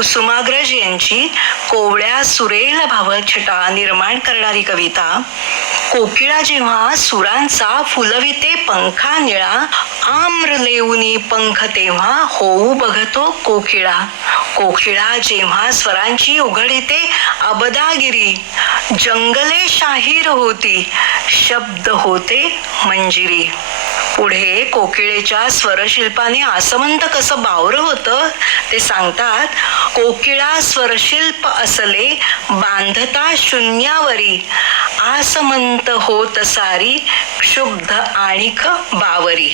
कुसुमाग्रज यांची कोवळ्या सुरेल भावछटा निर्माण करणारी कविता कोकिळा जेव्हा सुरांचा फुलविते पंखा निळा, आम्र लेऊनी पंख तेव्हा होऊ बघतो कोकिळा. कोकिळा जेव्हा स्वरांची उघडीते अबदागिरी, जंगले शाहीर होती, शब्द होते मंजिरी. पुढे कोकिळेच्या स्वरशिल्पाने आसमंत कसं बावरं होतं ते सांगतात. कोकिळा स्वरशिल्प असले बांधता शून्यावरी, आसमंत होत सारी क्षुब्ध आणिक बावरी.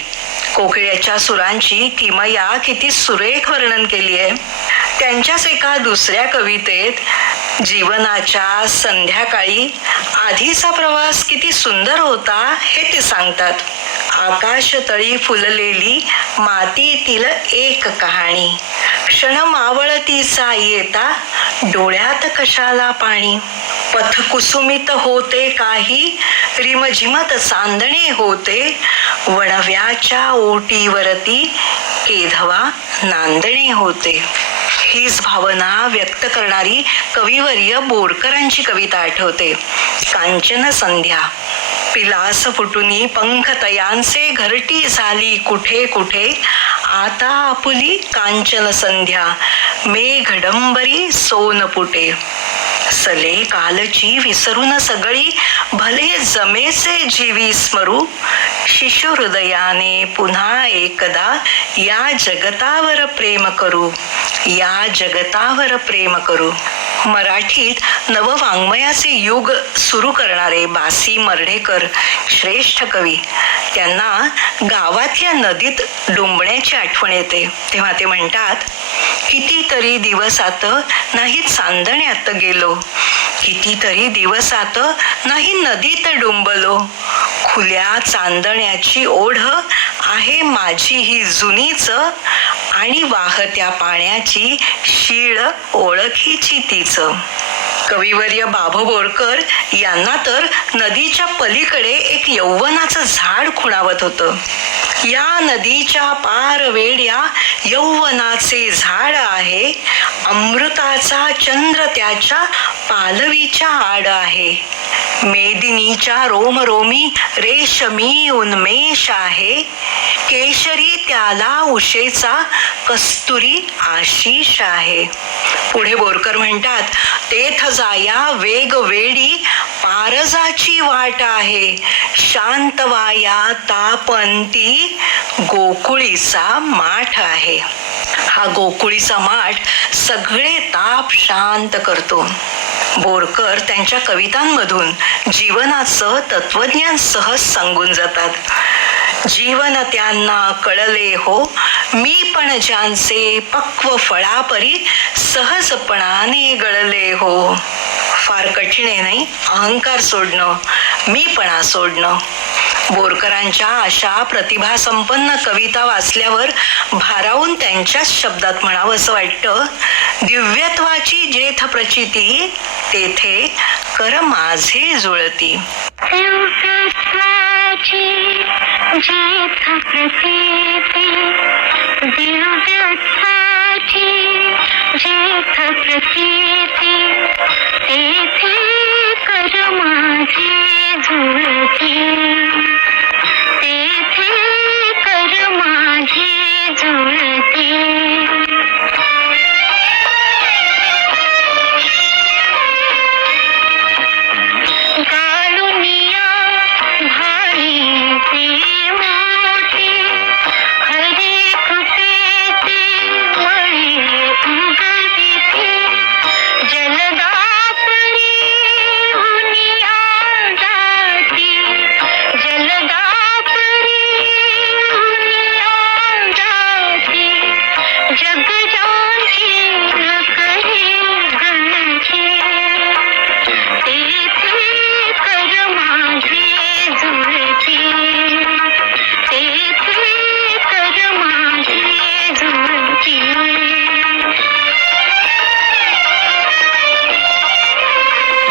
कोकिळ्याच्या सुरांची किमया किती सुरेख वर्णन केली आहे. त्यांच्याच एका दुसऱ्या कवितेत जीवनाच्या संध्याकाळी आधीचा प्रवास किती सुंदर होता हे ते सांगतात. आकाश तळी फुललेली मातीतील एक कहाणी, क्षण मावळतीचा येता डोळ्यात कशाला पाणी. पथ कुसुमित होते काही, रिमझिमत चांदणे होते, वणव्याच्या ओटीवरती केधवा नांदणे होते. हीच भावना व्यक्त करणारी कविवर्य बोरकरांची कविता आठवते. कांचन संध्या. पिलास फुटुनी पंख तयांचे घरटी झाली कुठे कुठे, आता आपुली कांचन संध्या मेघडंबरी सोनपुटे. सले कालची विसरून सगळी, भले जमेचे जीवी स्मरू, शिशु हृदयाने पुन्हा एकदा या जगतावर प्रेम करू, या जगतावर प्रेम करू. मराठीत नववाङ्मयाचे युग सुरू करणारे बासी मर्ढेकर श्रेष्ठ कवी. त्यांना गावातल्या नदीत डुंबण्याची आठवण येते तेव्हा ते म्हणतात, कितीतरी दिवसात नाही चांदण्यात गेलो, कितीतरी दिवसात नाही नदीत डुंबलो, खुल्या चांदण्याची ओढ आहे माझी ही जुनीच, आणि वाहत्या पाण्याची शीळ ओळखीची तीच. कविवर्य बाभू बोरकर यांना तर नदीच्या पलीकडे एक यौवनाचं झाड खुणावत होतं. या नदीच्या पार वेड्या यौवनाचे झाड आहे, अमृताचा चंद्र त्याच्या पालवीच्या आड आहे, मेदिनीच्या रोमरोमी रेशमी उन्मेष आहे, केशरी त्याला उशेचा कस्तुरी आशिष आहे. पुढे बोरकर म्हणतात, तेथ जाया वेगवेडी पारजाची वाट आहे, शांतवाया तापंती गोकुळीचा माठ आहे. हा गोकुळीचा माठ सगळे ताप शांत करतो. बोरकर त्यांच्या कवितांमधून जीवनाचं तत्वज्ञान सहज सांगून जातात. जीवन त्यांना कळले हो, मी पण ज्यांचे पक्व फळापरी सहजपणाने गळले हो. फार कठीण आहे नाही अहंकार सोडणं, मीपणा सोडणं. बोरकरांच्या अशा प्रतिभासंपन्न कविता वाचल्यावर भारावून त्यांच्याच शब्दात म्हणावं असं वाटतं, दिव्यत्वाची जेथ प्रचिती तेथे कर माझे जुळती. जेथ प्रचिती दिव्यत्वाची जेथ प्रचिती तेथे कर माझे जुळती, तेथे कर माझे जुळती.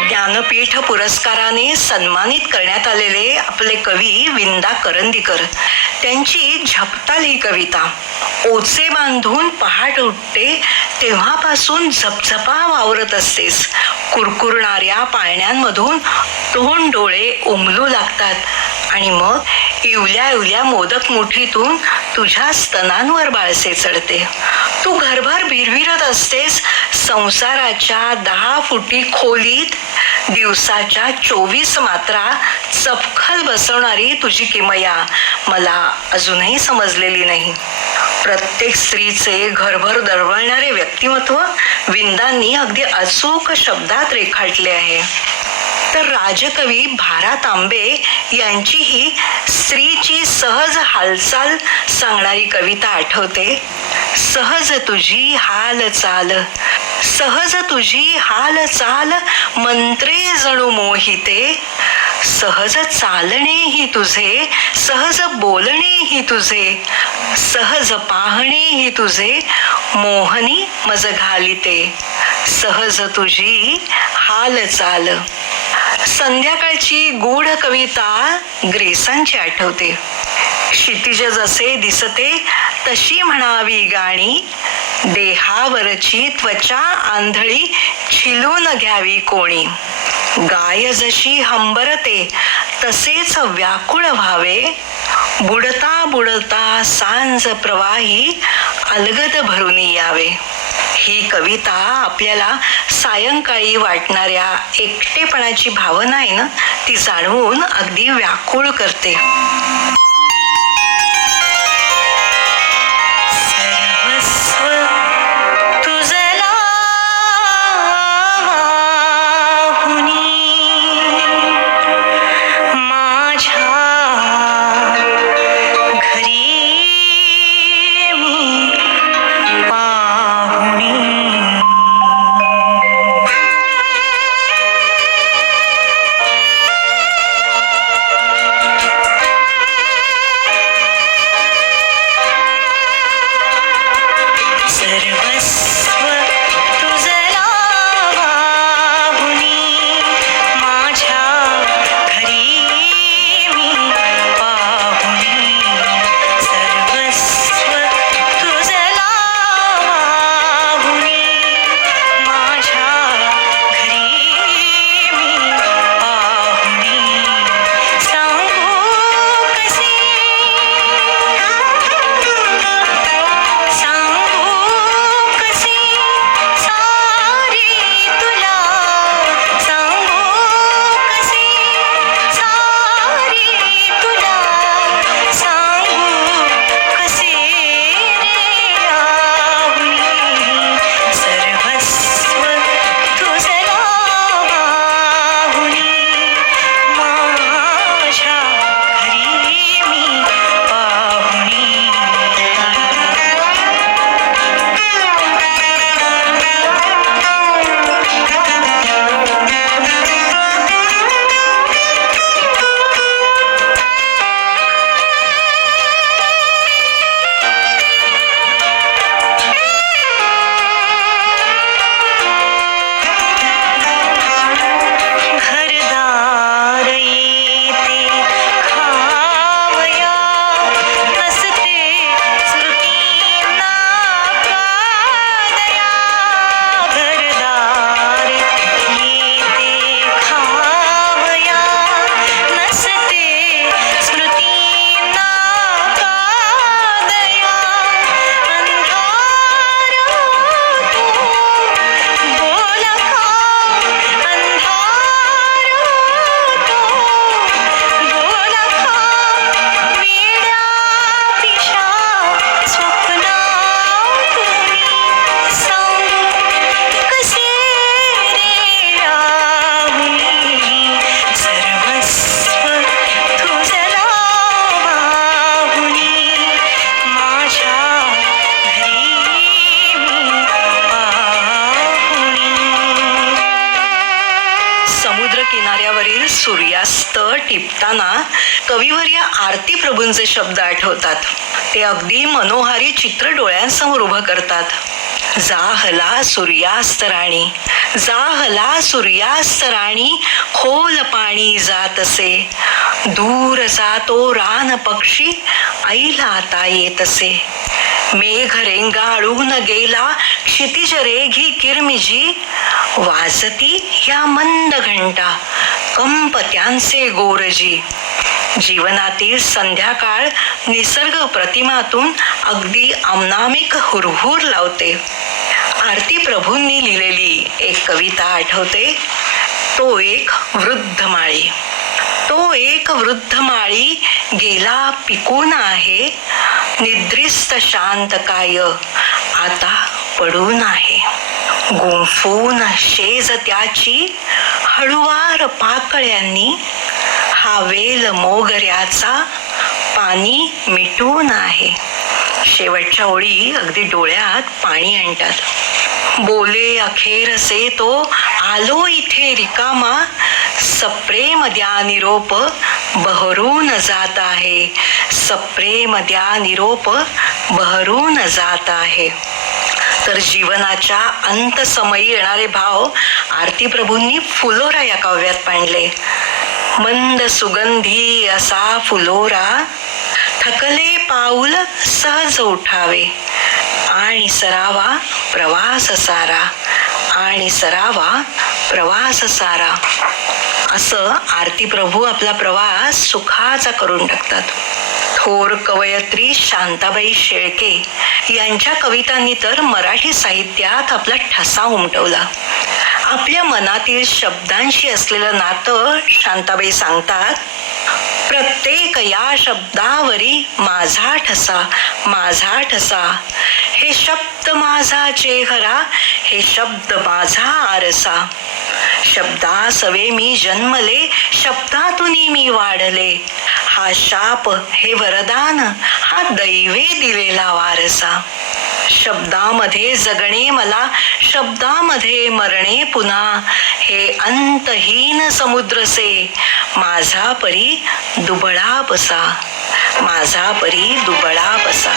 ज्ञानपीठ पुरस्काराने सन्मानित करण्यात आलेले आपले कवी विंदा करंदीकर, त्यांची झपताल ही कविता. ओचे बांधून पहाट उठते तेव्हापासून झपझपा वावरत असतेस. कुरकुरणाऱ्या पाळण्यांमधून दोन डोळे उमलू लागतात आणि मग इवल्या इवल्या मोदक मुठीतून तुझ्या स्तनांवर बाळसे चढते. तू घरभर भिरभिरत असतेस. संसाराच्या 10 फुटी खोलीत दिवसाच्या 24 मात्रा चपखल बसवणारी तुझी किमया मला अजूनही समजलेली नाही. प्रत्येक स्त्रीचे घरभर दरवळणारे व्यक्तिमत्व विंदांनी अगदी अचूक शब्दात रेखाटले आहे. तर राजकवी भा. तांबे यांचीही स्त्रीची सहज हालचाल सांगणारी कविता आठवते. सहज तुझी हाल चाल, सहज तुझी हाल चाल, मंत्रे जणू मोहिते. सहज चालणेही तुझे, सहज बोलणेही तुझे, सहज पाहणेही तुझे, मोहनी मज घालिते. सहज तुझी हाल चाल. संध्याकाळची गूढ कविता ग्रेसांची आठवते. क्षितिज जसे दिसते तशी म्हणावी गाणी, देहावरची त्वचा आंधळी छिलून घ्यावी कोणी. गाय जशी हंबरते तसेच व्याकुळ व्हावे, बुडता बुडता सांज प्रवाही अलगद भरून यावे. ही कविता आपल्याला सायंकाळी वाटणाऱ्या एकटेपणाची भावना आहे ना, ती जाणवून अगदी व्याकुळ करते. सर्वस्व तुझला वाहुनी, माझ्या घरी मी पाहुणी. सर्वस्व तुझला वाहुनी, माझ्या घरी मी पाहुणी. सर्वस्व तुझला वाहुनी, माझ्या घरी मी पाहुणी. सांगू कसे, सांगू कसे सारी तुला, सांगू कसे सारी तुला, सांगू कसे रे आहुनी. सर्वस्व तुझला वाहुनी, माझ्या घरी मी पाहुणी. घरदार येते खावया, नसते स्मृतींना कादया. घरदार येते खावया, नसते स्मृतींना कादया. अंधार होतो बोल का, अंधार होतो बोल का. वेड्या पिशा स्वप्नातूनी, सांगू कसे रे आहुनी. सर्वस्व तुझला वाहुनी, माझ्या घरी मी पाहुणी. समुद्र किनाऱ्यावरील सूर्यास्त टिपताना कविवर्य आरती प्रभूंचे शब्द आठवतात. ते अगदी मनोहारी चित्र डोळ्यांसमोर उभं करतात. जाहला सूर्यास्त राणी, जाहला सूर्यास्त राणी, खोल पाणी जातसे. दूर जातो रान पक्षी, ऐला आता येतसे. मेघ रेंगाळून गेला क्षितिज रेघी किरमिजी, वाजती या मंद घंटा कंप त्यांचे गोरजी. जीवनातील संध्याकाळ निसर्ग प्रतिमातून अगदी अनामिक हुरहुर लावते. आरती प्रभूंनी लिहिलेली एक कविता आठवते. तो एक वृद्ध माळी. तो एक वृद्ध माळी गेला पिकून आहे, निद्रिस्त शांत काय आता पडून आहे. गुंफून शेज त्याची हळुवार पाकळ्यांनी, हा वेल मोगऱ्याचा पाणी मिटून आहे. शेवटच्या ओळी अगदी डोळ्यात पाणी आणतात. बोले अखेरसे तो आलो इथे रिकामा, सप्रेम द्या निरोप बहरून जात आहे. सप्रेम द्या निरोप बहरून जात आहे. तर जीवनाच्या अंतसमयी येणारे भाव आरती प्रभूंनी फुलोरा या काव्यात मांडले. मंद सुगंधी असा फुलोरा, थकले पाऊल सहज उठावे, आणि सरावा प्रवास सारा, आणि सरावा प्रवास सारा. असं आरती प्रभू आपला प्रवास सुखाचा करून टाकतात. थोर कवयित्री शांताबाई शेळके यांच्या कवितांनी तर मराठी साहित्यात आपला ठसा उमटवला. आपल्या मनातील शब्दांशी असलेलं नातं शांताबाई सांगतात. प्रत्येक या शब्दावरी माझा ठसा, माझा ठसा, हे शब्द माझा चेहरा, हे शब्द माझा आरसा. शब्दासवे मी जन्मले, शब्दातून मी वाढले, हा शाप हे वरदान, हा दैवे दिलेला वारसा. शब्दामध्ये जगणे मला, शब्दामध्ये मरणे पुन्हा, हे अंतहीन समुद्रसे, माझा परी दुबळा बसा, माझा परी दुबळा बसा.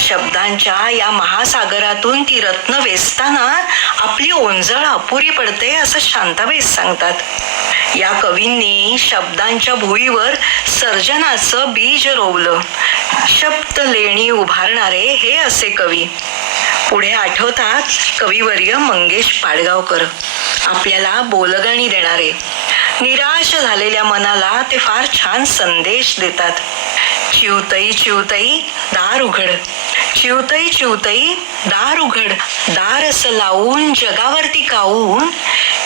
शब्दांच्या या महासागरातून ती रत्न वेचताना आपली ओंजळ अपुरी पडते असं शांताबाई सांगतात. या कवींनी शब्दांच्या भुईवर सर्जनाचं बीज रोवलं. शब्द लेणी उभारणारे हे असे कवी. पुढे आठवतात कविवर्य मंगेश पाडगावकर, आपल्याला बोलगाणी देणारे. निराश झालेल्या मनाला ते फार छान संदेश देतात. चिवतई चिवतई दार उघड, चिवतई चिवतई दार उघड, दारस लावून जगावरती कावून,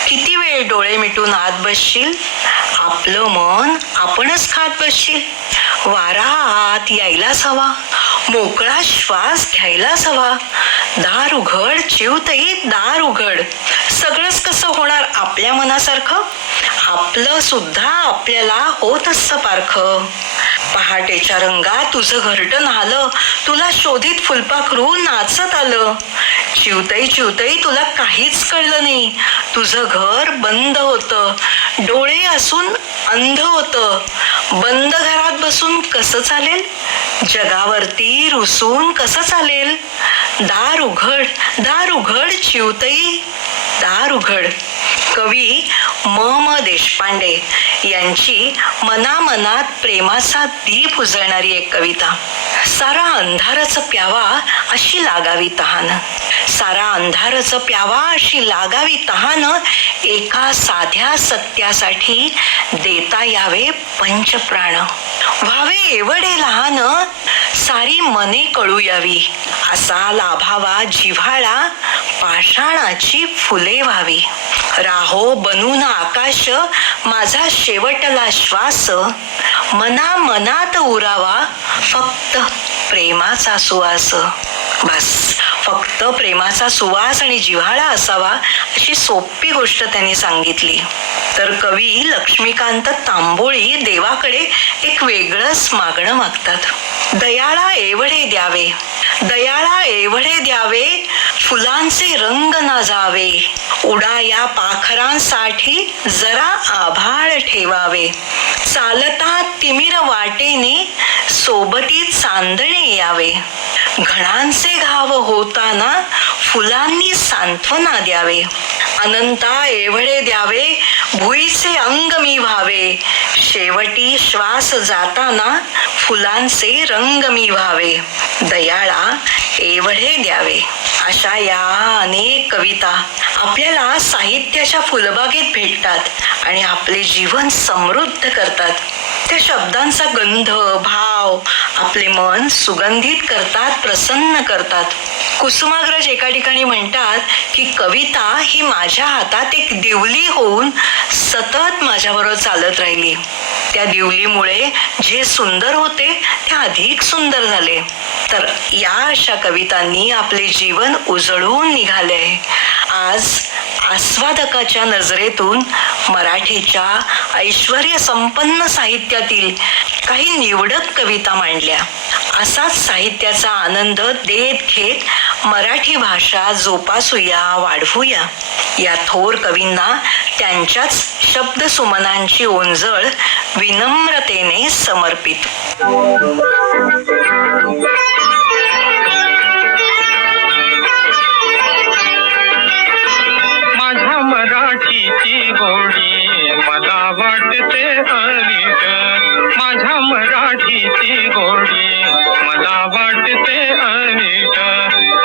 किती वेळ डोळे मिटून आत बसशील, आपलं मन आपणच खात बसशील. वारा आत यायलाच हवा, मोकळा श्वास घ्यायलाच हवा. दार उघड चिवताई, दार उघड. सगळंच कसं होणार आपल्या मनासारखं? आपलं सुद्धा आपल्याला होत असतं पारखं. पहाटेच्या रंगात तुझं घरटं न्हालं, तुला शोधित फुलपाखरू नाचत आलं. चिवताई चिवताई तुला काहीच कळलं नाही. तुझं घर बंद होतं, डोळे असून अंध होतं. बंद घरात बसून कसं चालेल? जगावरती रुसून कसं चालेल? दार उघड चिवताई, दार उघड. कवी म देशपांडे यांची मनामनात प्रेमाचा दीप उजळणारी एक कविता. सारा अंधारच प्यावा अशी लागावी तहान, सारा अंधारच प्यावा अशी लागावी तहान. एका साध्या सत्यासाठी देता यावे पंचप्राण. व्हावे एवढे लहान, सारी मने कळू यावी. असा लाभावा जिव्हाळा, पाषाणाची फुले व्हावी. राहो बनून आकाश माझा शेवटला श्वास, मना मनात उरावा फक्त प्रेमाचा सुवास. बस, फक्त प्रेमाचा सुवास आणि जिव्हाळा असावा अशी सोपी गोष्ट त्यांनी सांगितली. तर कवी लक्ष्मीकांत तांबोळी देवाकडे एक वेगळंच मागणं मागतात. दयाळा एवढे द्यावे, दयाळा एवढे द्यावे, फुलांचे रंग ना जावे. उडा या पाखरांसाठी जरा आभाळ ठेवावे. चालता तिमिर वाटेने सोबती चांदणे यावे. घणांचे घाव होताना फुलांनी सांत्वना द्यावे. अनंता एवढे द्यावे, भुईचे अंग मी व्हावे. शेवटी श्वास जाताना फुलांचे रंग मी व्हावे. दयाळा एवढे द्यावे. अशा या अनेक कविता आपल्याला साहित्याच्या फुलबागेत भेटतात आणि आपले जीवन समृद्ध करतात. त्या शब्दांचा गंध, भाव आपले मन सुगंधित करतात, प्रसन्न करतात. कुसुमाग्रज एका ठिकाणी म्हणतात की कविता ही माझ्या हातात एक दिवली होऊन सतत माझ्याबरोबर चालत राहिली. त्या दिवलीमुळे जे सुंदर होते ते अधिक सुंदर झाले. तर या अशा कवितांनी आपले जीवन उजळून निघाले. आज आस्वादकाच्या नजरेतून मराठीच्या ऐश्वर्य संपन्न साहित्यातील काही निवडक कविता मांडल्या. असाच साहित्याचा आनंद देत घेत मराठी भाषा जोपासूया, वाढवूया. या थोर कवींना त्यांच्याच शब्दसुमनांची ओंजळ विनम्रतेने समर्पित. माझ्या मराठीची गोडी मला वाटते अवीट. माझ्या मराठीची गोडी मला वाटते अवीट.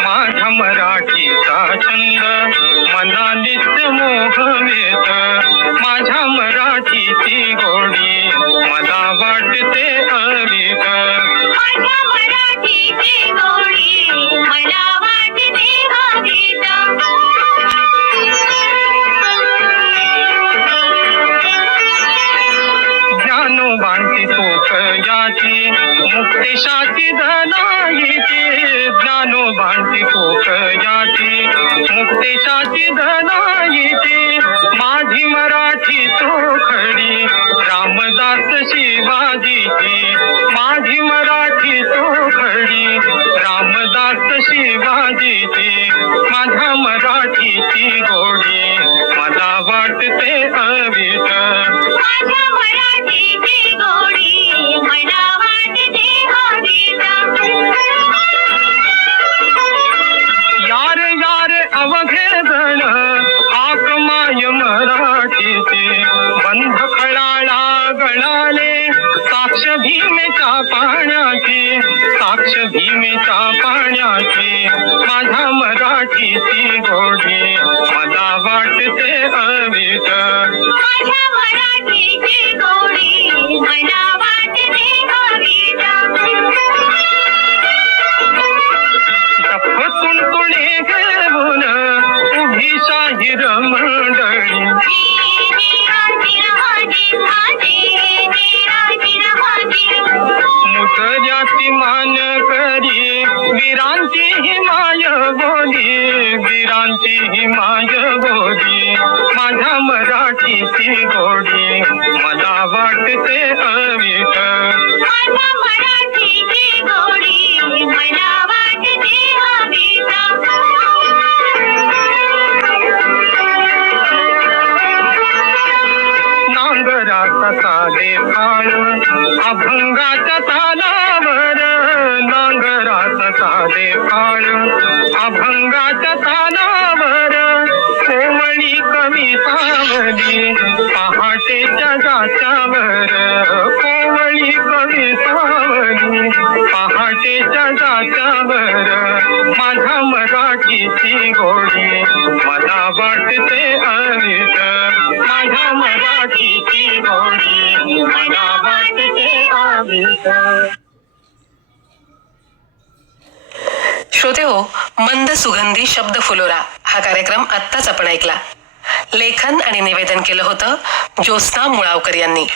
माझ्या मराठीचा छंद मला नित्य मोहवेत. माझ्या मराठीची गोडी मला वाटते अवीट. माझ्या मराठीची गोडी मला वाटते अवीट. ज्ञानोबांची तोफ याची मुक्तेशाची धनाईची. ज्ञानोबांची तोफ याची मुक्तेशाची धनाईची. माझी मराठी चोखडी रामदास शिवाजीची. माझी मराठी चोखडी रामदास शिवाजीची. माझ्या मराठीची गोडी मला वाटते अवीट. माझ्या मराठीची गोडी मला वाटते अवीट. यार यार अवघे जण हाक माय मराठीची. बंध खळाळा गळाले साक्ष भीमेच्या पाण्याची. साक्ष भीमेच्या पाण्याची. माझ्या मराठीची गोडी मला वाटते अवीट. माझ्या मराठीची गोडी मला वाटते अवीट. जप तुणतुणे घेऊन उभी शाहीर मंडळी. माझी करी वीरांची ही माय बोली, वीरांची ही माय बोली, माझ्या मराठीची गोडी मला वाटते अविट. माझ्या मराठीची गोडी मला वाटते अविट. नांगराचा साधे फाळ अभंगाच्या तालावर, नांगराचा साधे फाळ अभंगाच्या तालावर, कोमळी कवी सावली पहाटेच्या जाच्यावर, कोमळी कवी सावली पहाटेच्या जाच्यावर, माझ्या मराठीची गोडी मला वाटते अविट. माझ्या मराठीची गोडी मला वाटते अविट. श्रोते हो, मंद सुगंधी शब्द फुलोरा हा कार्यक्रम आत्ताच आपण ऐकला. लेखन आणि निवेदन केलं होतं ज्योत्स्ना मुळावकर यांनी.